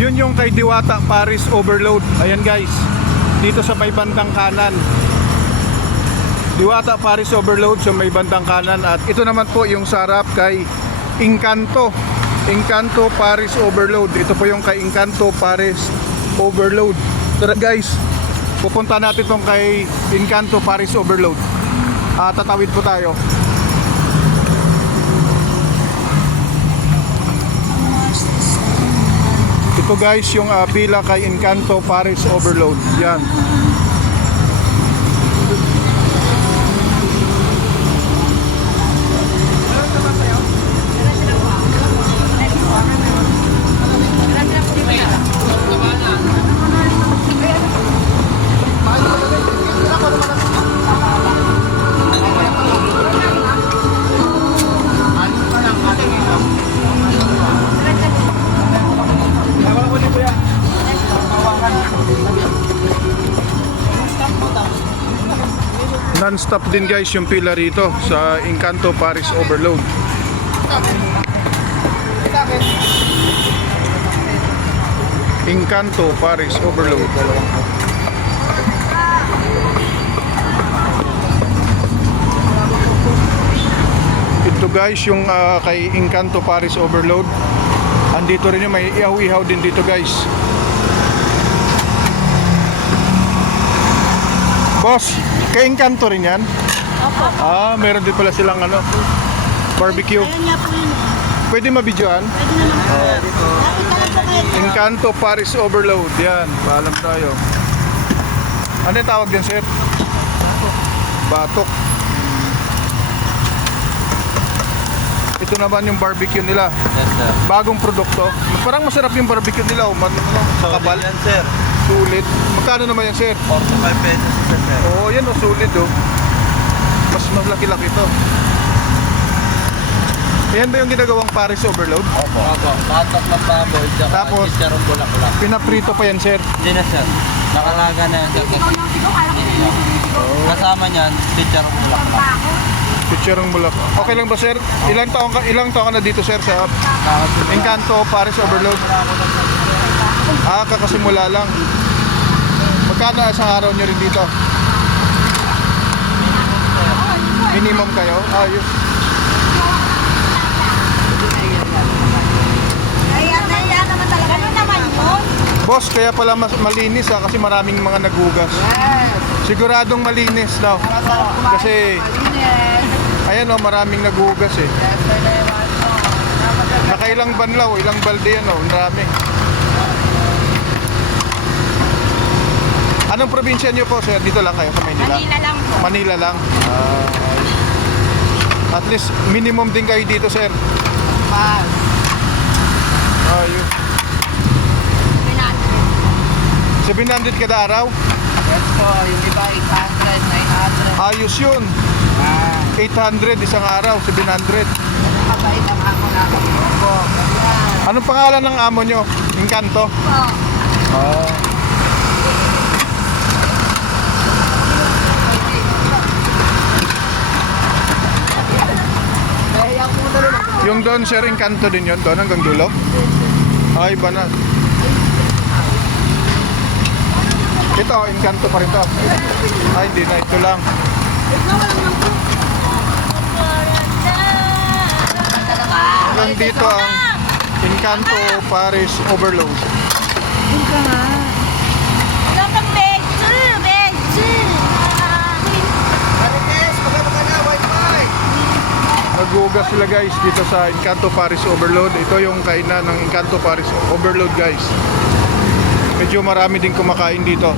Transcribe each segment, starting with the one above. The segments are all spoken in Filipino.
Yun yung kay Diwata Paris Overload. Ayan guys, dito sa may bandang kanan. Diwata Paris Overload sa may bandang kanan. At ito naman po yung sarap kay Encanto Paris Overload. Ito po yung kay Encanto Paris Overload. Tara guys, pupunta natin tong kay Encanto Paris Overload. Tatawid po tayo. Ito guys yung pila kay Encanto Paris Overload. Yan. Non-stop din guys yung pila rito sa Encanto Paris Overload. Encanto Paris Overload. Ito guys yung kay Encanto Paris Overload. Andito rin yung may ihaw-ihaw din dito guys. Boss, kay Encanto rin yan? Opo. Meron din pala silang barbecue. Ayan nga po yun. Pwede mabidyoan? Pwede naman po. Lapit na lang po kayo. Encanto Paris Overload. Yan, paalam tayo. Ano yung tawag din sir? Batok. Ito naman yung barbecue nila. Yes, sir. Bagong produkto. Parang masarap yung barbecue nila. Makapal. Yan, sir. Sulit. Magkano naman yan sir? 45 pesos isa, sir. Oo, yan o, sulit o. Mas malaki-laki ito. Yan ba yung ginagawang Paris Overload? Opo. Batok ng baboy, tsaka Tapos, chicharong bulaklak. Pinaprito pa yan sir. Hindi na, sir. Nakalaga na yan. Kasama niyan, chicharong bulaklak. Picturong bulak. Okay lang ba sir? Ilang taon ka na dito sir sa Encanto Paris Overload? Kakasimula lang. Magkano sa araw nyo rin dito? Minimum kayo? Ayos. Kaya naman talaga. Ano naman yun? Boss, kaya pala mas malinis kasi maraming mga nagugas. Siguradong malinis daw. Kasi ayan o, maraming nagugas eh. Nakailang banlaw, ilang balde yan o, marami. Anong probinsya nyo po sir? Dito lang kayo sa Manila? Manila lang po. Manila lang. At least minimum din kayo dito sir. Ayun. 700 kada araw? Yes po, yung iba 800, 900. Ayos yun. 800 isang araw, 700. Kapait ang ako namin. Opo. Anong pangalan ng amo nyo? Encanto? Yung doon sir, Encanto din yun doon hanggang dulo? Ay, iba na. Ito, Encanto pa rin to. Ay, hindi na, ito lang. Hanggang dito ang Encanto Paris Overload. Nagugas sila guys dito sa Encanto Paris Overload. Ito yung kainan ng Encanto Paris Overload guys. Medyo marami din kumakain dito.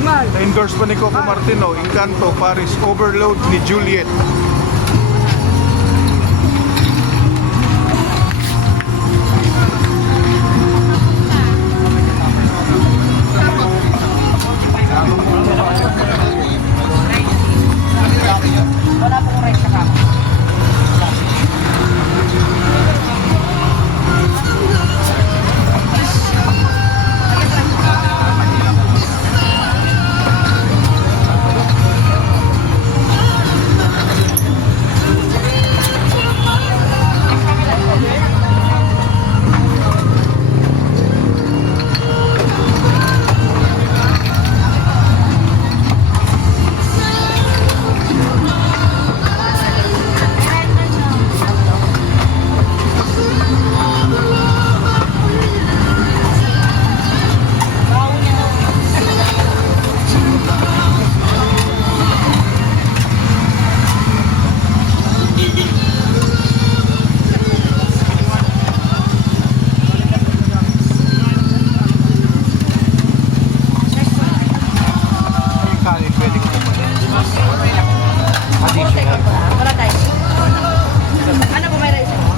Na-endorse pa ni Coco Martino, Encanto Paris Overload ni Juliet. Wala tayo. Ano po may rice mo?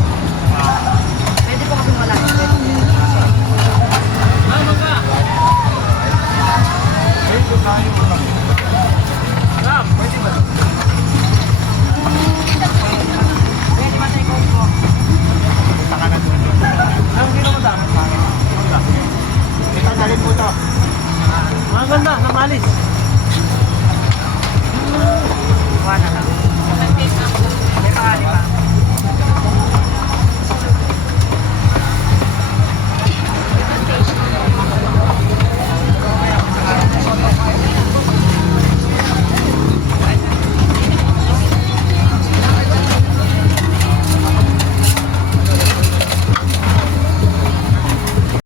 Pwede po kasi wala. Ano ka?